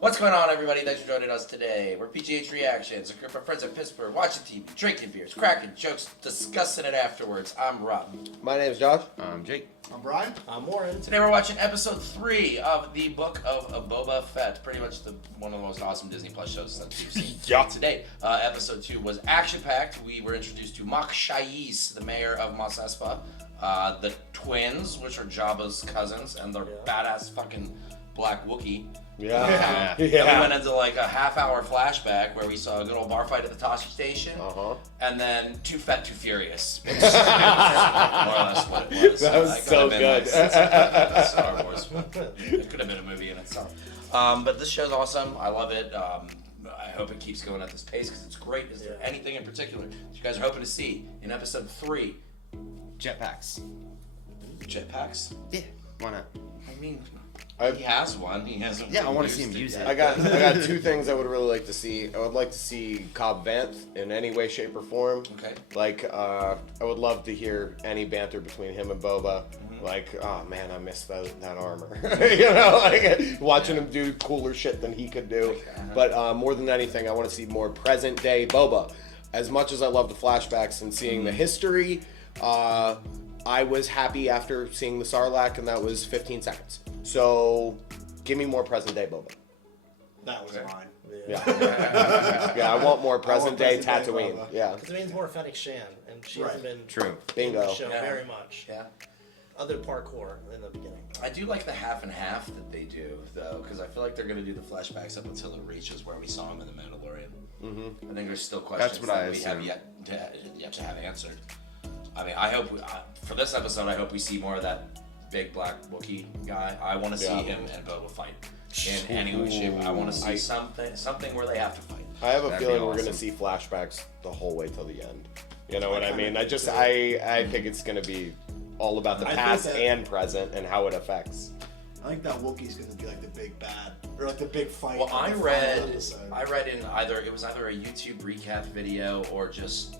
What's going on, everybody? Thanks for joining us today. We're PGH Reactions, a group of friends in Pittsburgh, watching TV, drinking beers, cracking jokes, discussing it afterwards. I'm Rob. My name's Josh. I'm Jake. I'm Brian. I'm Warren. Today we're watching episode 3 of the Book of Boba Fett. Pretty much one of the most awesome Disney Plus shows that we've seen today. Episode 2 was action-packed. We were introduced to Mak Shais, the mayor of Mos Espa, the twins, which are Jabba's cousins, and the badass fucking black Wookiee. Yeah. And we went into like a half-hour flashback where we saw a good old bar fight at the Toski station, and then Too Fat, Too Furious. More or less what it was. That was so good. Like Star Wars. It could have been a movie in itself. But this show's awesome. I love it. I hope it keeps going at this pace because it's great. Is there anything in particular that you guys are hoping to see in episode 3? Jetpacks. Jetpacks? Yeah, why not? I mean, he has one. He hasn't. Yeah, I want to see him use it. I got two things I would really like to see. I would like to see Cobb Vanth in any way, shape, or form. Okay. Like, I would love to hear any banter between him and Boba. Like, oh man, I missed that armor. You know, like watching him do cooler shit than he could do. But more than anything, I want to see more present day Boba. As much as I love the flashbacks and seeing the history, I was happy after seeing the Sarlacc, and that was 15 seconds. So, give me more present day Boba. That was mine. Yeah. Yeah, I want more present day Tatooine. Yeah. Tatooine's more Fennec Shan, and she hasn't been Bingo. shown very much. Yeah. Other parkour in the beginning. I do like the half and half that they do, though, because I feel like they're going to do the flashbacks up until it reaches where we saw him in The Mandalorian. I think there's still questions that we have yet to have answered. I mean, I hope for this episode, I hope we see more of that big black Wookiee guy. I want to see him and Boba fight in any way, shape. I want to see something where they have to fight. I have a feeling we're going to see flashbacks the whole way till the end. You know what I mean? I think it's going to be all about the past and present and how it affects. I think that Wookiee's gonna be like the big bad, or like the big fight. Well, I read in either a YouTube recap video or just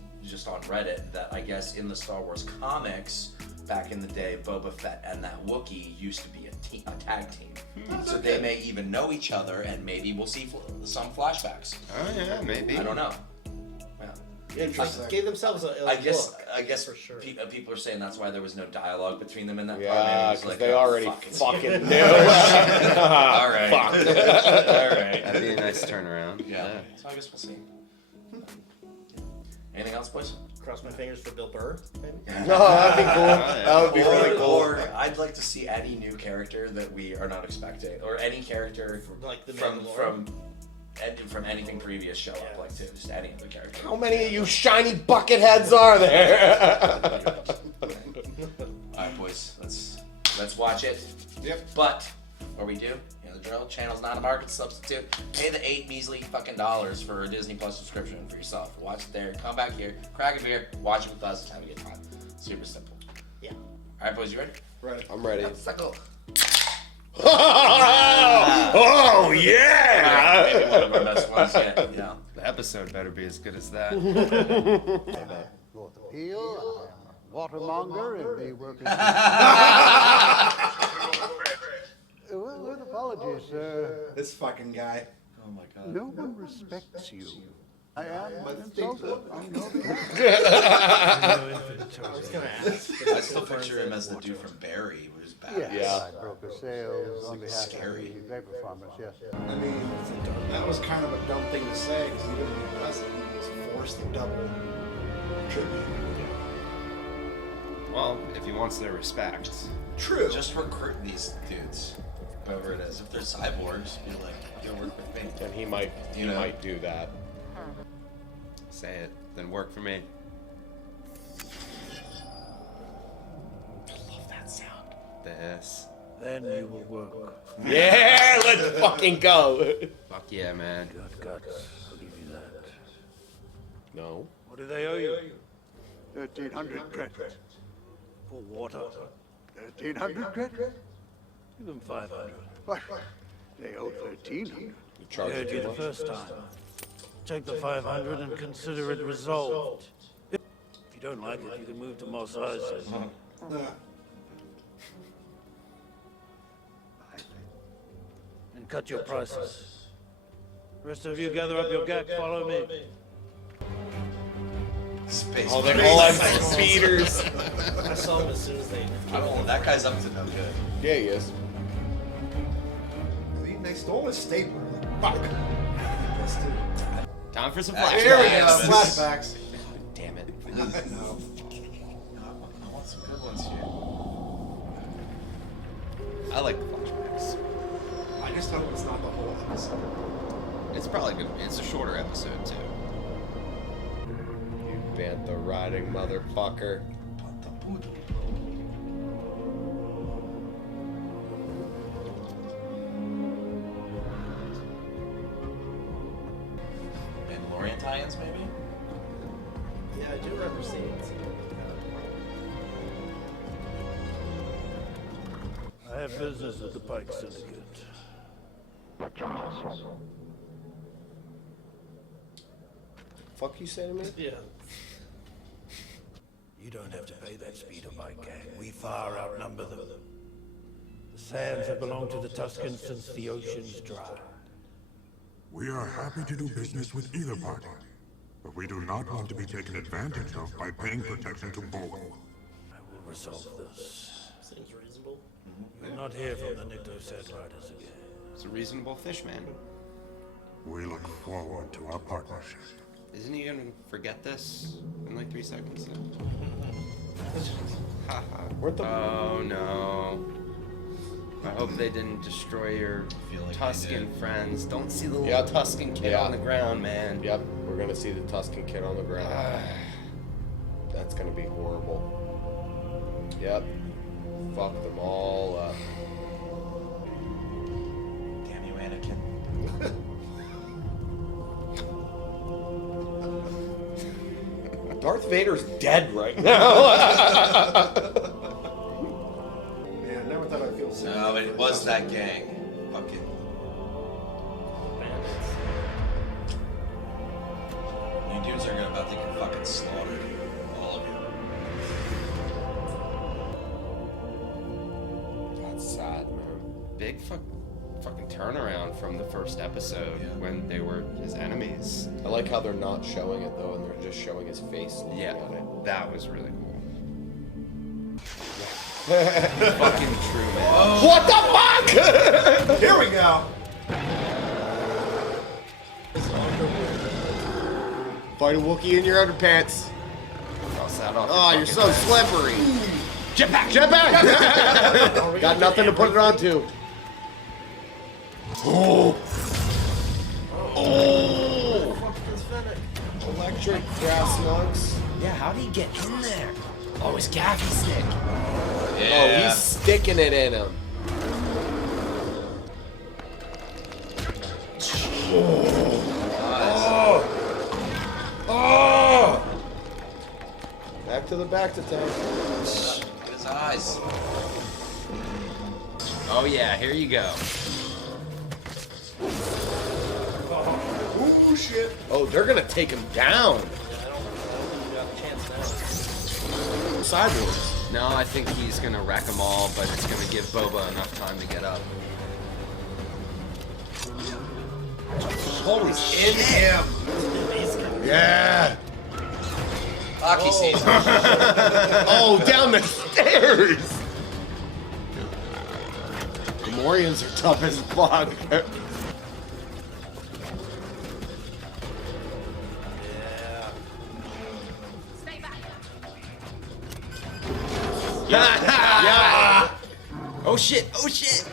on Reddit that I guess in the Star Wars comics back in the day, Boba Fett and that Wookiee used to be a tag team. So they may even know each other, and maybe we'll see some flashbacks. Oh yeah, maybe. I don't know. Interesting. Gave themselves a I guess for sure. People are saying that's why there was no dialogue between them in that part. Yeah, because they already fucking knew. All right. All right. That'd be a nice turnaround. Yeah. So I guess we'll see. Anything else, boys? Cross my fingers for Bill Burr, maybe? No, that'd be cool. That would be really cool. Or I'd like to see any new character that we are not expecting, or any character like the from anything previous show up, like too, just any other character. How many of you shiny bucket heads are there? Alright, boys, let's watch it. Yep. But what we do, you know the drill. Channel's not a market substitute. Pay the $8 measly fucking dollars for a Disney Plus subscription for yourself. Watch it there. Come back here, crack a beer, watch it with us, have a good time. Super simple. Yeah. Alright, boys, you ready? Ready. I'm ready. Suckle. Oh yeah! Maybe one of our best ones yet. Yeah. The episode better be as good as that. North Appeal, I'm a watermonger in the workers' well, with apologies, sir. This fucking guy. Oh my god. No one respects you. I am insulted. I know I was gonna ask. I still picture him as the dude from Barry, who's bad. Yes, Yeah. I broke a sales on behalf Scary. of the vapor farmers, yes. I mean, that was kind of a dumb thing to say because he didn't be president. He was forced to double tribute. Well, if he wants their respect. True. Just recruit these dudes, whoever it is. If they're cyborgs, be like, you'll work with me. And he might do that. Say it, then work for me. I love that sound. This. Then you will work. Yeah, let's fucking go. Fuck yeah, man. Got guts. I'll give you that. No. What do they owe you? 1,300 credits. For water. 1,300 credits? Give them 500. What? They owe 1,300. I heard you the first time. Take the 500 and consider it resolved. If you don't like it, you can move to Mos Eisley. And cut your prices. Rest of you gather up your gak, follow me. Space. Oh, they're all on speeders. I saw him as soon as they. That guy's up to no good. Yeah, he is. They stole his stapler. Fuck. Time for some Ah, flashbacks. There we go. Flashbacks. Damn it. I know. I want some good ones here. I like the flashbacks. I just hope it's not the whole episode. It's probably gonna be. It's a shorter episode too. You bantha riding motherfucker. Mandalorian tie-ins, maybe? Yeah, I do remember seeing something like I have business with the Pike Syndicate. Fuck you say to me? that. Yeah. You don't have to pay that speeder bike gang. We far outnumber them. The sands have belonged to the Tuskens since the ocean's dry. We are happy to do business with either party, but we do not want to be taken advantage of by paying protection to both. I will resolve this. Seems reasonable. You'll not hear from the Nikto Set Riders again. It's a reasonable fish, man. We look forward to our partnership. Isn't he gonna forget this in like 3 seconds? Haha. Weren't the Oh no. I hope they didn't destroy your Feel like they Tusken did. friends. Don't see the little Yep. Tusken kid Yeah. on the ground, man. Yep, we're gonna see the Tusken kid on the ground. That's gonna be horrible. Yep. Fuck them all up. Damn you, Anakin. Darth Vader's dead right now. Man, never thought I'd feel so. No, but it was that gang. Fucking. Bandits. You dudes are about to get fucking slaughtered. All of you. That's sad, man. Big fucking turnaround from the first episode Yeah. when they were his enemies. I like how they're not showing it though, and they're just showing his face. looking Yeah, at it. that was really cool. Fucking true, man. What the fuck? Here we go. Fight a Wookiee in your underpants. Cross that off. Oh, your you're fucking so slippery. Jetpack! Jetpack! Got nothing to put it onto. Oh! Oh! Electric grass nugs. Yeah, how did he get in there? Oh, his gaffy stick. Oh, he's sticking it in him. Oh! Back to the back to town. Get his eyes. Oh yeah, here you go. Oh shit. Oh, they're gonna take him down. Yeah, I don't think you got a chance now. Sideways. No, I think he's gonna wreck them all, but it's gonna give Boba enough time to get up. Holy In him. Yeah. Hockey season. Oh, down the stairs. The Morians are tough as fuck. Yeah. Oh shit! Oh shit!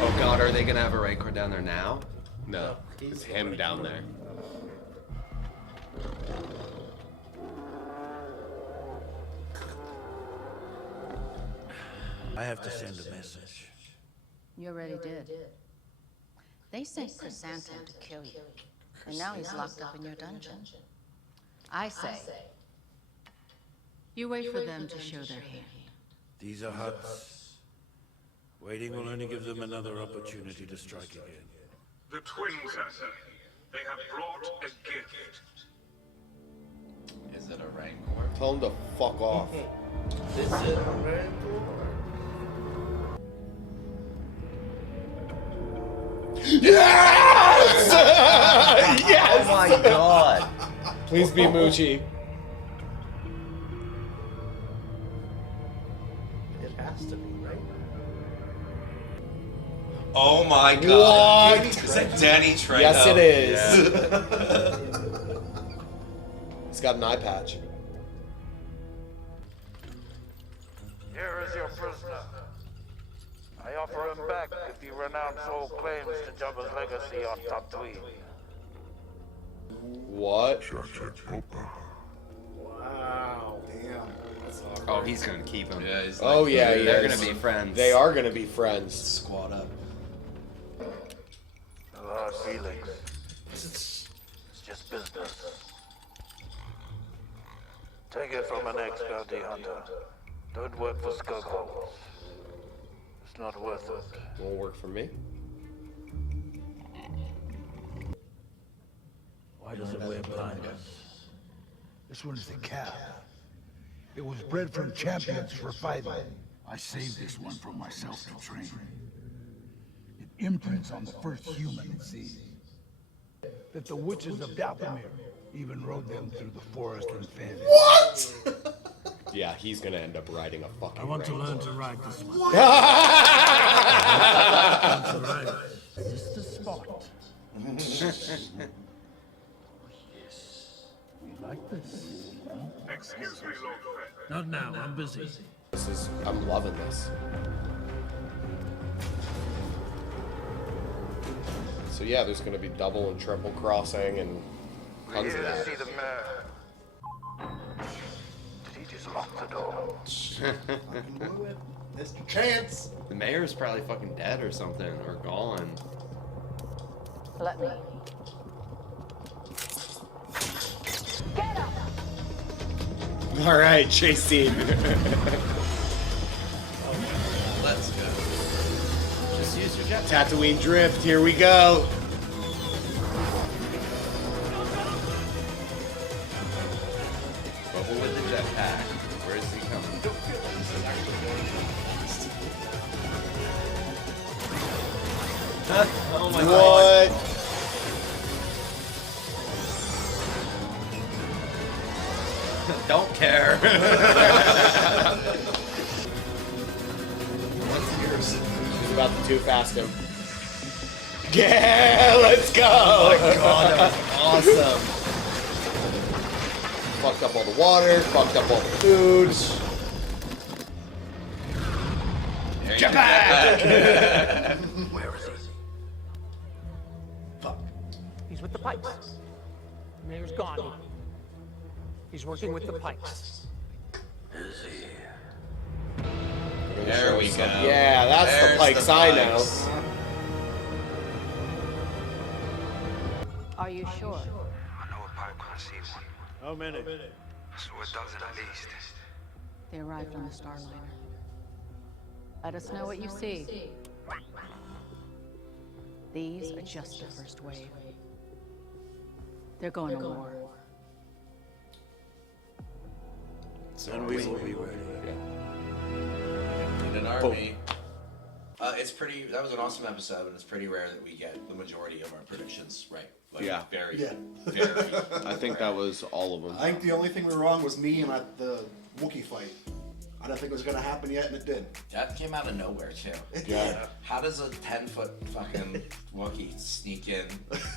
Oh god, are they gonna have a Rancor down there now? No, it's him down there. I have to send a message. You already did. They sent Krrsantan to kill you, and now he's locked up in your dungeon. I say, you wait for them to show their hand. These are huts. Waiting will only give them another opportunity to strike again. The twins are here. They have brought a gift. Is it a Rancor? Tell him to fuck off. Is it a Rancor? Yes! Yes! Oh my god. Please be Moochie. It has to be, right? Oh my god. What? Is that Danny Trejo? Yes, it is. Yeah. He's got an eye patch. Here is your prisoner. I offer him back if he renounce all claims to Jabba's legacy on Tatooine. What? Wow. Damn. That's awkward. Oh, he's gonna keep him. Yeah, he's Oh, like, yeah, he They're is. gonna be friends. They are gonna be friends. Squad up. No hard feelings. It's just business. Take it from an ex-bounty hunter. Don't work for skunk holes. It's not worth it. Won't work for me. Why does it wear blinders? This one is the calf. It was bred from champions for fighting. I saved this one for myself to train. It imprints on the first human it sees. That the witches of Dathomir even rode them through the forest and fens. What? Yeah, he's gonna end up riding a fucking I want to rainbow. learn to ride this one. What? Just a spot. You like this? Excuse me, Lord Fett. Not now, I'm busy. I'm loving this. So yeah, there's gonna be double and triple crossing and We're tons here of to that. see the mayor. Did he just lock the door? Fucking blew it. Mr. Chance. The mayor's probably fucking dead or something, or gone. Let me. All right, chase scene. Let's go. Just use your jet. Tatooine drift. Here we go. Bubble with the jetpack. Where is he coming? Oh my god. What? Don't care. He's about to too fast him. Yeah, let's go. Oh my god, that was awesome. Fucked up all the water. Fucked up all the food. Jetpack! Where is he? Fuck. He's with the Pikes. Mayor's gone. He's working with the Pikes. There we go. Yeah, that's There's the Pikes the I know. Pikes. Are you sure? I know a pipe when I see one. How many? So a dozen at least. They arrived on a Starliner. Let us know what you see. These are just the first wave. They're going to war. And we will be ready. In an army. It's pretty. That was an awesome episode, and it's pretty rare that we get the majority of our predictions right. Like, Yeah. Very. Yeah. Very. I think that was all of them. I think the only thing we were wrong was me and the Wookiee fight. I didn't think it was gonna happen yet, and it did. That came out of nowhere too. Yeah. How does a 10-foot fucking Wookiee sneak in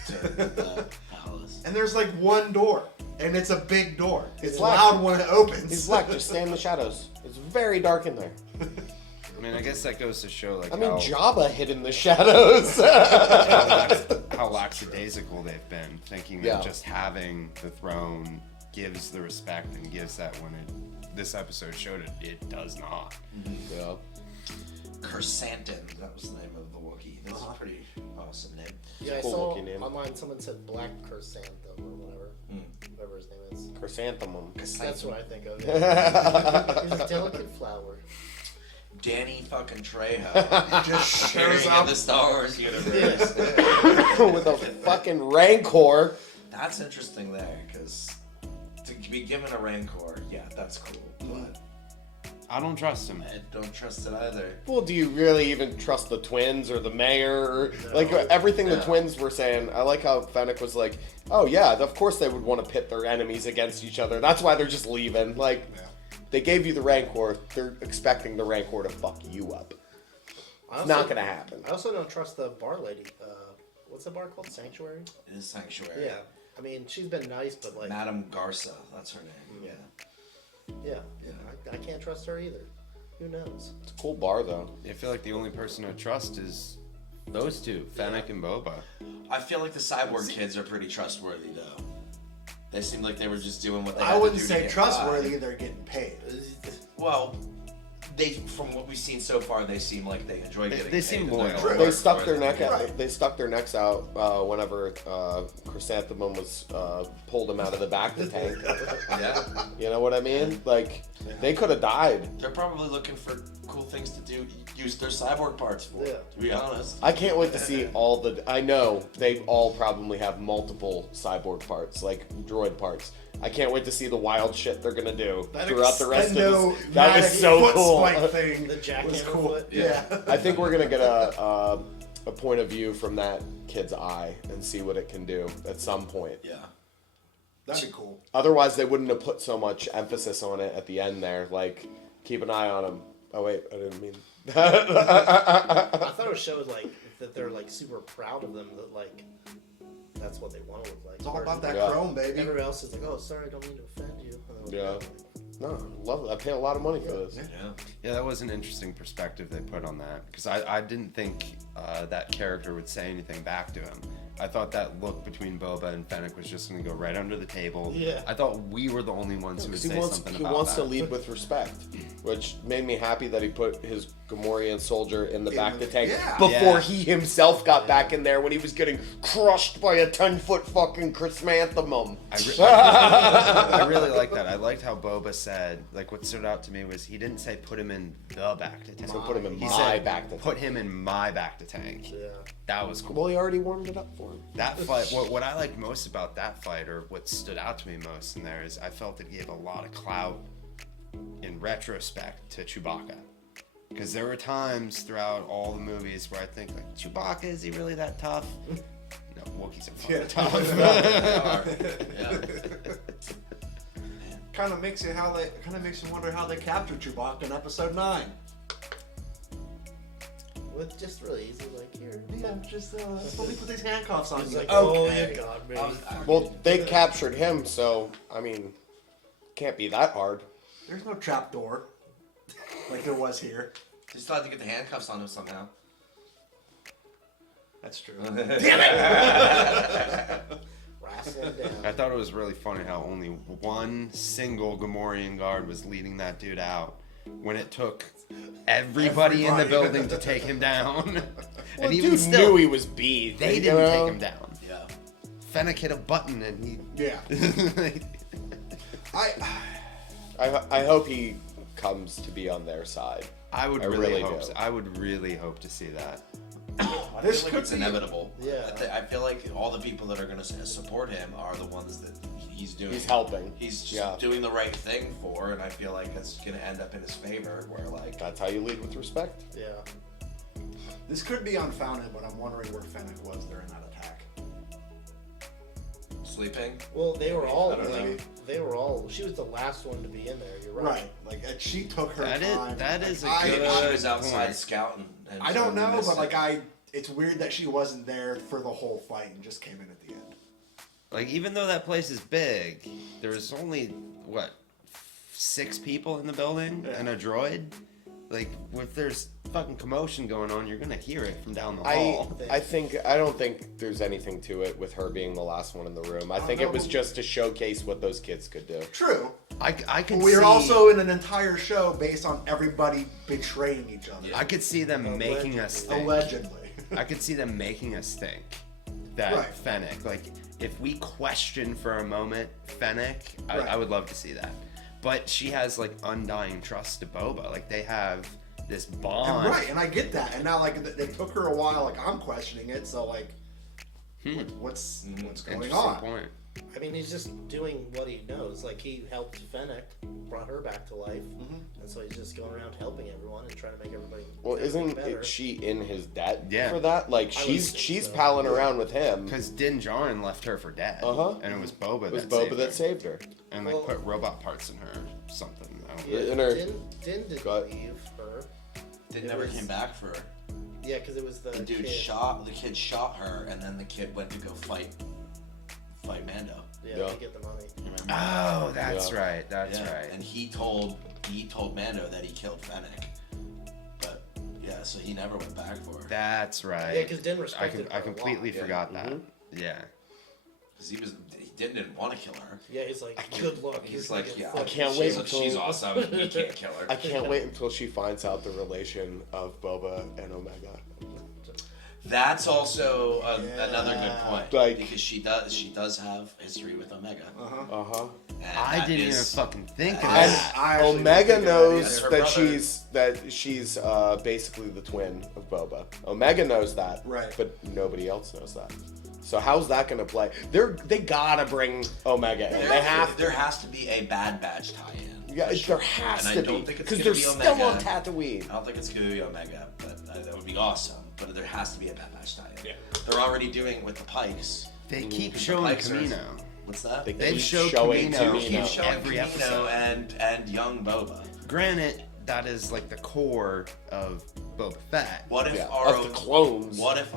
to the palace? And there's like one door, and it's a big door. It's black. loud when it opens. He's black. Just stay in the shadows. It's very dark in there. I mean, I guess that goes to show, like, I mean, how, Jabba hid in the shadows. how lackadaisical they've been, thinking that Yeah. just having the throne gives the respect and gives that when this episode showed it, it does not. Yeah. Krrsantan, that was the name of the Wookiee. That's a pretty awesome name. Yeah, I Cool saw looking name. online someone said Black Krrsantan or whatever. Whatever his name is. Chrysanthemum. That's what I think of. He's a delicate flower. Danny fucking Trejo. just appearing shows in up. the Star Wars universe. With a fucking rancor. That's interesting there, because to be given a Rancor, yeah, that's cool. But I don't trust him. I don't trust it either. Well, do you really even trust the twins or the mayor? Or, like, everything the twins were saying. I like how Fennec was like, oh, yeah, of course they would want to pit their enemies against each other. That's why they're just leaving. Like, they gave you the Rancor. They're expecting the Rancor to fuck you up. It's not going to happen. I also don't trust the bar lady. What's the bar called? Sanctuary? It is Sanctuary. Yeah. I mean, she's been nice, but like... Madame Garza, that's her name. Yeah. Yeah. I can't trust her either. Who knows? It's a cool bar, though. I feel like the only person I trust is those two, Fennec and Boba. I feel like the cyborg kids are pretty trustworthy, though. They seem like they were just doing what they had I to wouldn't do say to get trustworthy, by. they're getting paid. Well, from what we've seen so far, they seem like they enjoy getting paid. They seem loyal. They stuck their neck out. They stuck their necks out whenever Krrsantan was pulled him out of the back of the tank. Yeah. You know what I mean? Like, they could have died. They're probably looking for cool things to do, use their cyborg parts for, to be honest. I can't wait to see all the... I know they all probably have multiple cyborg parts, like droid parts. I can't wait to see the wild shit they're gonna do throughout the rest of this. That was so cool. Thing the jackhammer was cool. foot. Yeah. I think we're gonna get a point of view from that kid's eye and see what it can do at some point. Yeah. That'd be cool. Otherwise, they wouldn't have put so much emphasis on it at the end there. Like, keep an eye on him. Oh wait, I didn't mean. I thought it showed like that they're like super proud of them. That like that's what they want to look like. It's all about that chrome, baby. Everyone else is like, oh, sorry, I don't mean to offend you. Yeah. No, love it. I pay a lot of money for this. Yeah, that was an interesting perspective they put on that. Because I didn't think that character would say anything back to him. I thought that look between Boba and Fennec was just going to go right under the table. Yeah. I thought we were the only ones who would say something about that. He wants to lead with respect, which made me happy that he put his Gamorrean soldier in the back of the tank before he himself got back in there when he was getting crushed by a 10-foot fucking chrysanthemum. I really like that. I liked how Boba said, like, what stood out to me was he didn't say put him in the back to tank. So put him in he my said, back to tank. Put him in my back to tank. Yeah. That was cool. Well, he already warmed it up for him. That fight, what I liked most about that fight, or what stood out to me most in there, is I felt it gave a lot of clout in retrospect to Chewbacca. Because there were times throughout all the movies where I think, like, Chewbacca, is he really that tough? No, Wookiees are fucking tough. Kind of makes you wonder how they captured Chewbacca in Episode 9. With just really easy, like here. Yeah, just let me put these handcuffs on. He's you. like, Okay. oh, you got me. Well, they captured him, so, I mean, can't be that hard. There's no trap door like there was here. They still had to get the handcuffs on him somehow. That's true. Damn it! I thought it was really funny how only one single Gamorrean guard was leading that dude out when it took everybody in the building to take him down. Well, And even dude still, knew he was beat. they you didn't know? take him down. Yeah. Fennec hit a button and he... Yeah. I hope he comes to be on their side. I would I really really hope do. so. I would really hope to see that. I feel like it's inevitable. Yeah. I feel like all the people that are going to support him are the ones that he's doing. He's helping. He's just doing the right thing for, and I feel like it's going to end up in his favor. Where like That's how you lead with respect. Yeah. This could be unfounded, but I'm wondering where Fennec was during that attack. sleeping. Well, they were all I don't know. She was the last one to be in there. You're right. Right. Like she took her That is- time. that is a Like, good She was outside point. scouting. And I don't know, missed but it. it's weird that she wasn't there for the whole fight and just came in at the end. Like, even though that place is big, there's only, what, 6 people in the building and a droid? Like, if there's fucking commotion going on, you're gonna hear it from down the hall. I don't think there's anything to it with her being the last one in the room. I think it was just to showcase what those kids could do. True. I can We're see, also in an entire show based on everybody betraying each other. I could see them making us think. Allegedly. I could see them making us think that Right. Fennec, like, if we question for a moment Fennec, I would love to see that. But she has, like, undying trust to Boba. Like, they have this bond. And I get that. And now, like, they took her a while. Like, I'm questioning it. So, like, what's going Interesting on? point. I mean, he's just doing what he knows. Like, he helped Fennec, brought her back to life, and so he's just going around helping everyone and trying to make everybody. Well, isn't better. she in his debt Yeah. for that? Like, she's palling around with him. Because Din Djarin left her for dead. And it was Boba that saved her. And, like, put robot parts in her or something. I don't know. In her... Din didn't leave her. Din never came back for her. Yeah, because it was the dude the kid shot her, and then the kid went to go fight Mando. Yeah, to get the money. Oh, that's right. That's right. And he told Mando that he killed Fennec. But yeah, so he never went back for her. That's right. Yeah, because Din respected her I completely forgot that. Yeah. Because he didn't want to kill her. Yeah, he's like, good luck. He's like, yeah, I can't wait until she's awesome. You can't kill her. I can't wait until she finds out the relation of Boba and Omega. That's also another good point. Like, because she does have history with Omega. I didn't even fucking think of And that. Omega knows her that brother. she's basically the twin of Boba. Omega knows that, right? But nobody else knows that. So how's that gonna play? They gotta bring Omega in. There has to be a Bad Batch tie-in. Yeah, there has to be because they're still on Tatooine. I don't think it's gonna be Omega, but that would be awesome. But there has to be a Bad Batch tie-in. Yeah. They're already doing it with the Pikes. They keep showing Kamino. What's that? They've showed Kamino every episode and young Boba. Granted, that is like the core of Boba Fett. What if of the clones? What if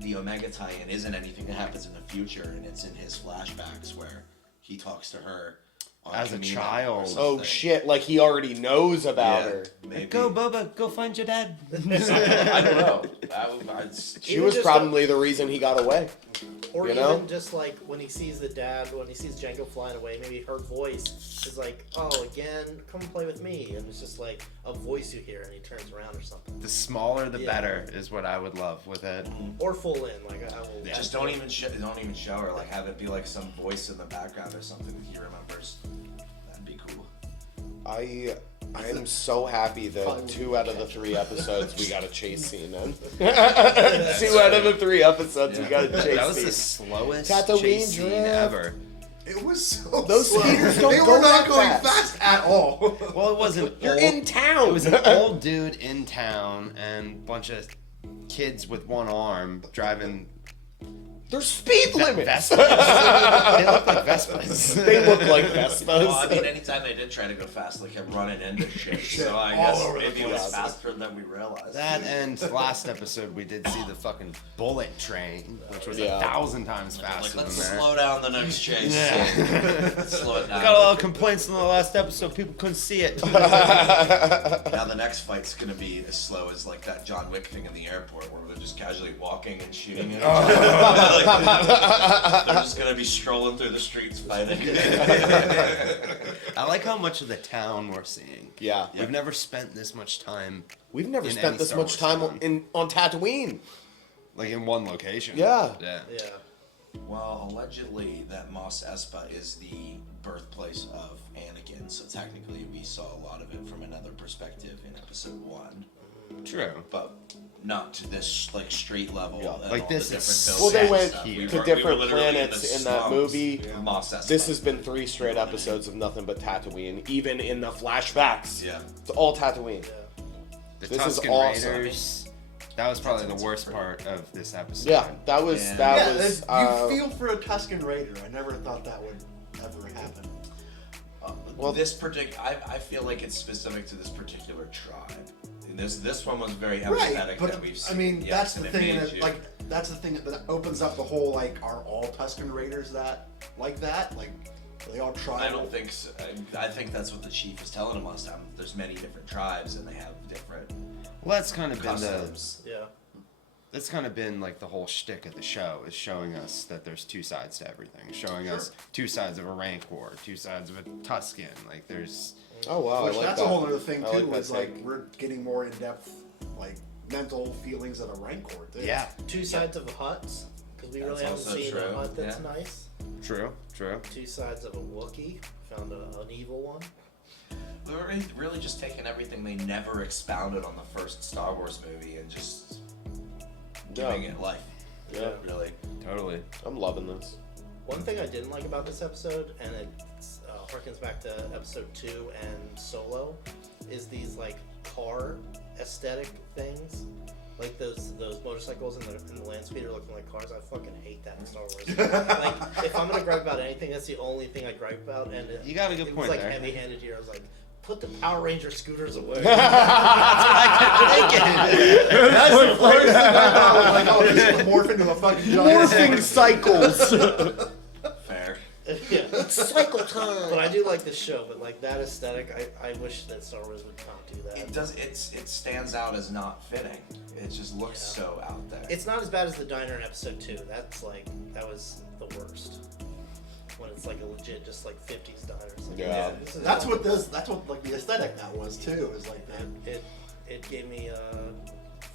the Omega tie-in isn't anything that happens in the future, and it's in his flashbacks where he talks to her as a child? Oh shit! Like he already knows about her. Maybe. Go, Boba. Go find your dad. I don't know. She was probably the reason he got away. Or you even know? just like when he sees the dad, when he sees Jango flying away, maybe her voice is like, "Oh, again, come play with me," and it's just like a voice you hear, and he turns around or something. The smaller, the better is what I would love with it. Or full in, like I will. Just don't even show her. Like have it be like some voice in the background or something that he remembers. That'd be cool. I am so happy that 2 out of the 3 episodes we got a chase scene in. 2 out of the 3 episodes we got a chase scene. That was the slowest Tatooine chase scene drift. ever. It was so Those slow. speeders don't They go were not that going fast. fast at all. Well, it wasn't. You're in town. It was an old dude in town and a bunch of kids with one arm driving. There's speed limits. Vespas. They look like Vespas. They look like Vespas. Well, I mean, anytime they did try to go fast, they kept running into shit. So I guess maybe it was faster than we realized. That and last episode we did see the fucking bullet train, which was 1,000 times faster Let's than that. slow down the next chase. Let's slow it down. Got a lot of complaints in the last episode. People couldn't see it. Now the next fight's gonna be as slow as like that John Wick thing in the airport, where they're just casually walking and shooting at each other. They're just gonna be strolling through the streets fighting. I like how much of the town we're seeing. Yeah. We've never spent this much time. We've never in spent any this Star much Wars time on Tatooine. Like in one location. Yeah. Yeah. Well, allegedly that Mos Espa is the birthplace of Anakin, so technically we saw a lot of it from another perspective in Episode 1. True. But not to this like street level. And like all this the is different Well, they went buildings. to different planets in that slums movie. of Mos Espa. This has been 3 straight episodes of nothing but Tatooine, even in the flashbacks. Yeah. It's all Tatooine. The This Tusken is awesome. Raiders. That was probably the worst part of this episode. Yeah, that was. You feel for a Tusken Raider. I never thought that would ever happen. Well, this I feel like it's specific to this particular tribe. And this one was very empathetic but that we've seen. I mean, that's the thing. Like That's the thing that opens up the whole like, are all Tusken Raiders that like that? Like, are they all tribal? I don't think so. I think that's what the chief was telling him last time. There's many different tribes and they have different. Well, that's kind of customs. That's kind of been like the whole shtick of the show, is showing us that there's 2 sides to everything. Showing us 2 sides of a Rancor, 2 sides of a Tusken. Like there's. Oh wow, Which, I like that's that. a whole other thing I too. like Is that like take. we're getting more in depth, like mental feelings of a Rancor. Too. Yeah. 2 sides of huts, because we That's really haven't also seen true, a hut that's yeah. nice. True. 2 sides of a Wookiee. Found an evil one. We were really just taking everything they never expounded on the first Star Wars movie and just giving it life. Yeah. Really. Totally. I'm loving this. One thing I didn't like about this episode, and it harkens back to episode 2 and Solo, is these like car aesthetic things. Like those motorcycles and the land speeder looking like cars. I fucking hate that in Star Wars. Like, if I'm gonna gripe about anything, that's the only thing I gripe about. And you got a good point It was like there. heavy-handed here. I was like, put the Power Ranger scooters away. That's the first thing I thought was like, oh, this is morph into a fucking giant. Morphing cycles. Fair. Yeah. It's cycle time. But I do like this show, but like that aesthetic, I wish that Star Wars would not do that. It does. It stands out as not fitting. It just looks so out there. It's not as bad as the diner in episode 2. That was the worst. When it's like a legit, just like 50s diner. Like, Yeah. That's what like the aesthetic that was too. Is like that. It gave me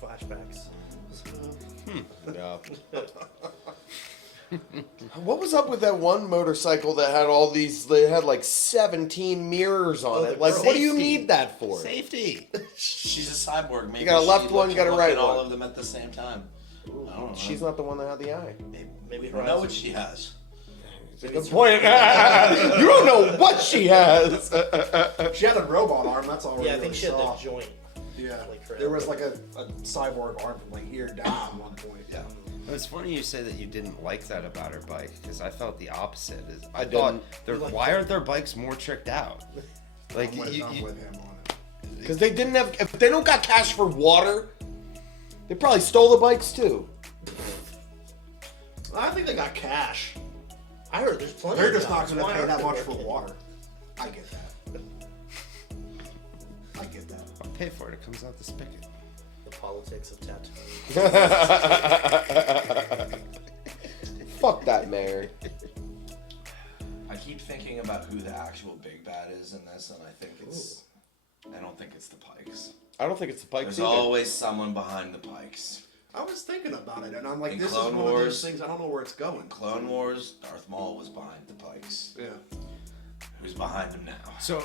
flashbacks. Yeah. What was up with that one motorcycle that had all these? They had like 17 mirrors on it. Like, what do you need that for? Safety. She's a cyborg. Maybe You got a left she one, you got a right at all one. of them at the same time. I don't know. She's not the one that had the eye. Maybe I don't know what she has. Good point. You don't know what she has. She had a robot arm. That's all. Yeah, I think she had the joint. Yeah, Like, there was like a cyborg arm from like here down at one point. Yeah. It's funny you say that you didn't like that about her bike, because I felt the opposite. I didn't. thought, why aren't their bikes more tricked out? Like, I'm with him on it. Because they didn't have. If they don't got cash for water, they probably stole the bikes too. I think they got cash. I heard there's plenty. They're of just not jobs. going to Why pay aren't that they much for working? water. I get that. I get that. I'll pay for it. It comes out the spigot. The politics of tattooing. Fuck that mayor. I keep thinking about who the actual big bad is in this, and I think it's. I don't think it's the Pikes. I don't think it's the Pikes There's either. always someone behind the Pikes. I was thinking about it, and I'm like, In this Clone is one of Wars- those things. I don't know where it's going. Clone Wars, Darth Maul was behind the Pikes. Yeah. Who's behind him now? So,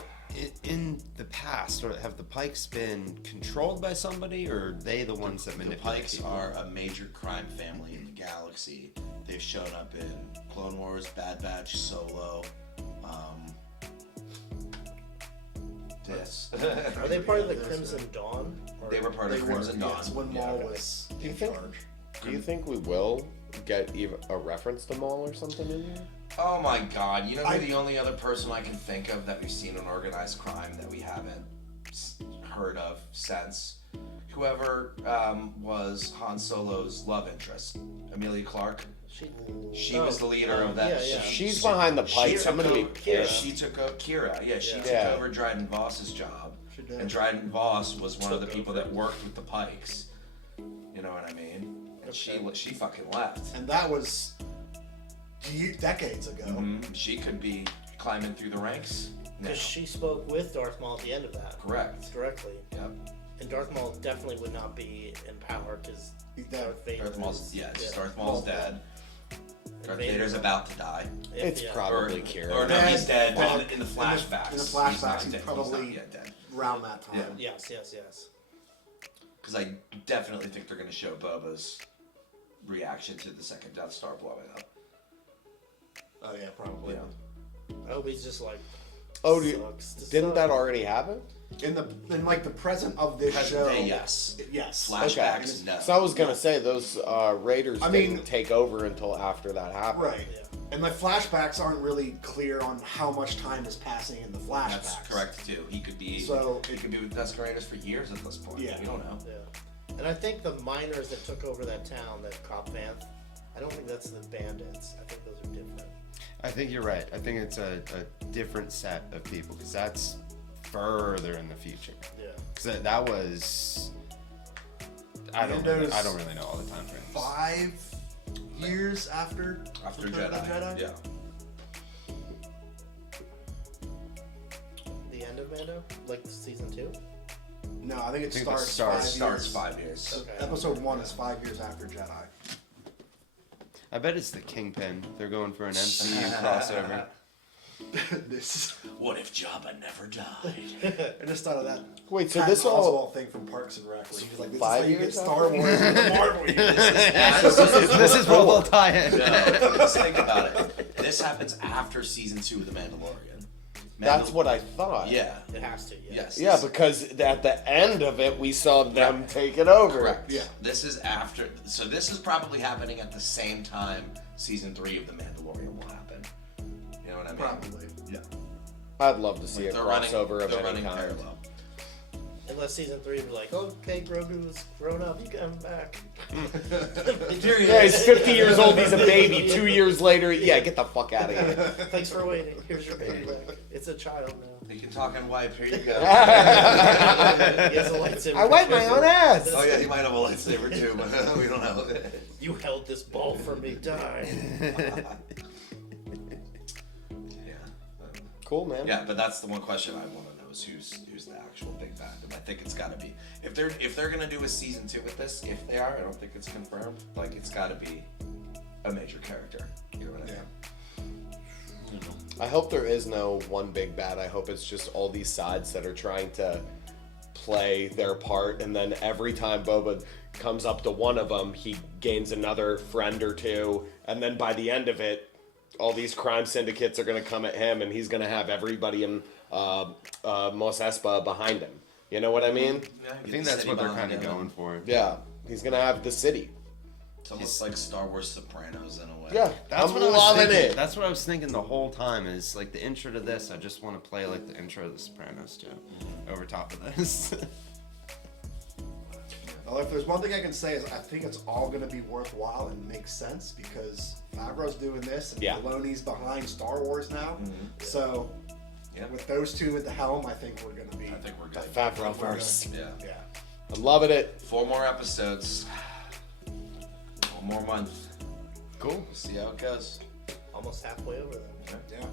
in the past, or have the Pikes been controlled by somebody, or are they the ones that The manipulate Pikes people? are a major crime family in the galaxy. They've shown up in Clone Wars, Bad Batch, Solo. This. Are they part of the Crimson Dawn? Or They were part of Crimson Dawn. Yes, when Maul was Do you in think? charge. Do you think we will get even a reference to Maul or something in here? Oh my god, you know who the only other person I can think of that we've seen in organized crime that we haven't heard of since? Whoever was Han Solo's love interest, Amelia Clark. She was the leader of that. Yeah, yeah. She's behind the Pikes. I'm gonna be pissed. She took over Kira. Yeah, she took Yeah. over Dryden Voss's job. She did. And Dryden Voss was one of the people that worked with the Pikes. You know what I mean? And she fucking left. And that was decades ago. She could be climbing through the ranks now. Because she spoke with Darth Maul at the end of that. Correct. Directly. Yep. And Darth Maul definitely would not be in power because Darth Vader. Darth Maul's Darth Maul's dead. Darth Vader's Vader's about to die. It's probably Kira. Or no, he's dead. Well, But in the flashbacks. In the he's flashbacks, not he's dead. probably He's not yet dead. around that time. Yeah. Yes. Because I definitely think they're going to show Boba's reaction to the second Death Star blowing up. Oh yeah, probably. I hope he's just like. Oh, sucks. didn't that already happen? In like the present of this Present show. day, yes. Yes. Flashbacks, no. So I was gonna say those Raiders I mean- didn't take over until after that happened. Right. And the flashbacks aren't really clear on how much time is passing in the flashbacks. That's correct too. He could be. So he could be with Tusk Raiders for years at this point. Yeah. We don't know. Yeah. And I think the miners that took over that town, that Cop Vanth, I don't think that's the bandits. I think those are different. I think you're right. I think it's a different set of people, because that's further in the future. Yeah. Because that was. I don't really know all the time frames. 5 years after Return of the Jedi. Yeah. The end of Mando? Like season 2? No, I think it I think starts, Starts 5 years. Okay. Episode 1 is 5 years after Jedi. I bet it's the Kingpin. They're going for an MCU crossover. This. What if Jabba never died? I just thought of that. Wait, so Patton this all Oswalt thing from Parks and Rec, where he was like, "This 5 is how you years get Star after? Wars with the Marvel This is what we'll tie in. No, just think about it. This happens after season 2 of The Mandalorian. That's what I thought. Yeah. It has to. Yeah. Yes. Yeah, because at the end of it, we saw them take it over. Correct. Yeah. This is after. So this is probably happening at the same time season 3 of The Mandalorian will happen. You know what I mean? Probably. Yeah. I'd love to see a They're crossover running, of they're any running kind. parallel. Unless season 3 be like, okay, Grogu's grown up, you come back. Yeah, he's 50 years old, he's a baby. 2 years later, yeah, get the fuck out of here. Thanks for waiting. Here's your baby back. It's a child now. You can talk and wipe. Here you go. He has a lightsaber. I wipe my own ass. Oh yeah, he might have a lightsaber too, but we don't know. You held this ball for me, die. Cool, man. Yeah, but that's the one question I want to know is who's the actual big bad, and I think it's got to be if they're gonna do a season 2 with this. If they are, I don't think it's confirmed. Like it's got to be a major character. You know what I mean? I hope there is no one big bad. I hope it's just all these sides that are trying to play their part, and then every time Boba comes up to one of them, he gains another friend or two, and then by the end of it, all these crime syndicates are going to come at him, and he's going to have everybody in Mos Espa behind him. You know what I mean? Yeah, I think that's what they're kind of going for. Yeah, he's going to have the city. It's almost like Star Wars Sopranos in a way. Yeah, That's I'm what I was loving thinking. it. That's what I was thinking the whole time. Is like the intro to this. I just want to play like the intro of The Sopranos too, over top of this. Well, if there's one thing I can say is I think it's all going to be worthwhile and makes sense because Favreau's doing this and Filoni's behind Star Wars now. So with those two at the helm, I think we're going to be. I think we're good. Favreauverse. Yeah. I'm loving it. 4 more episodes. 1 more month. Cool. We'll see how it goes. Almost halfway over there. Yeah.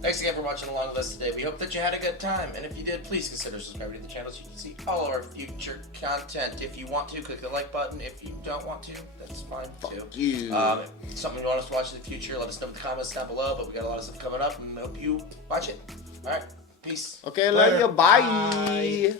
Thanks again for watching along with us today. We hope that you had a good time. And if you did, please consider subscribing to the channel so you can see all of our future content. If you want to, click the like button. If you don't want to, that's fine too. You. Something you want us to watch in the future, let us know in the comments down below. But we got a lot of stuff coming up and hope you watch it. All right. Peace. Okay, love you. Bye.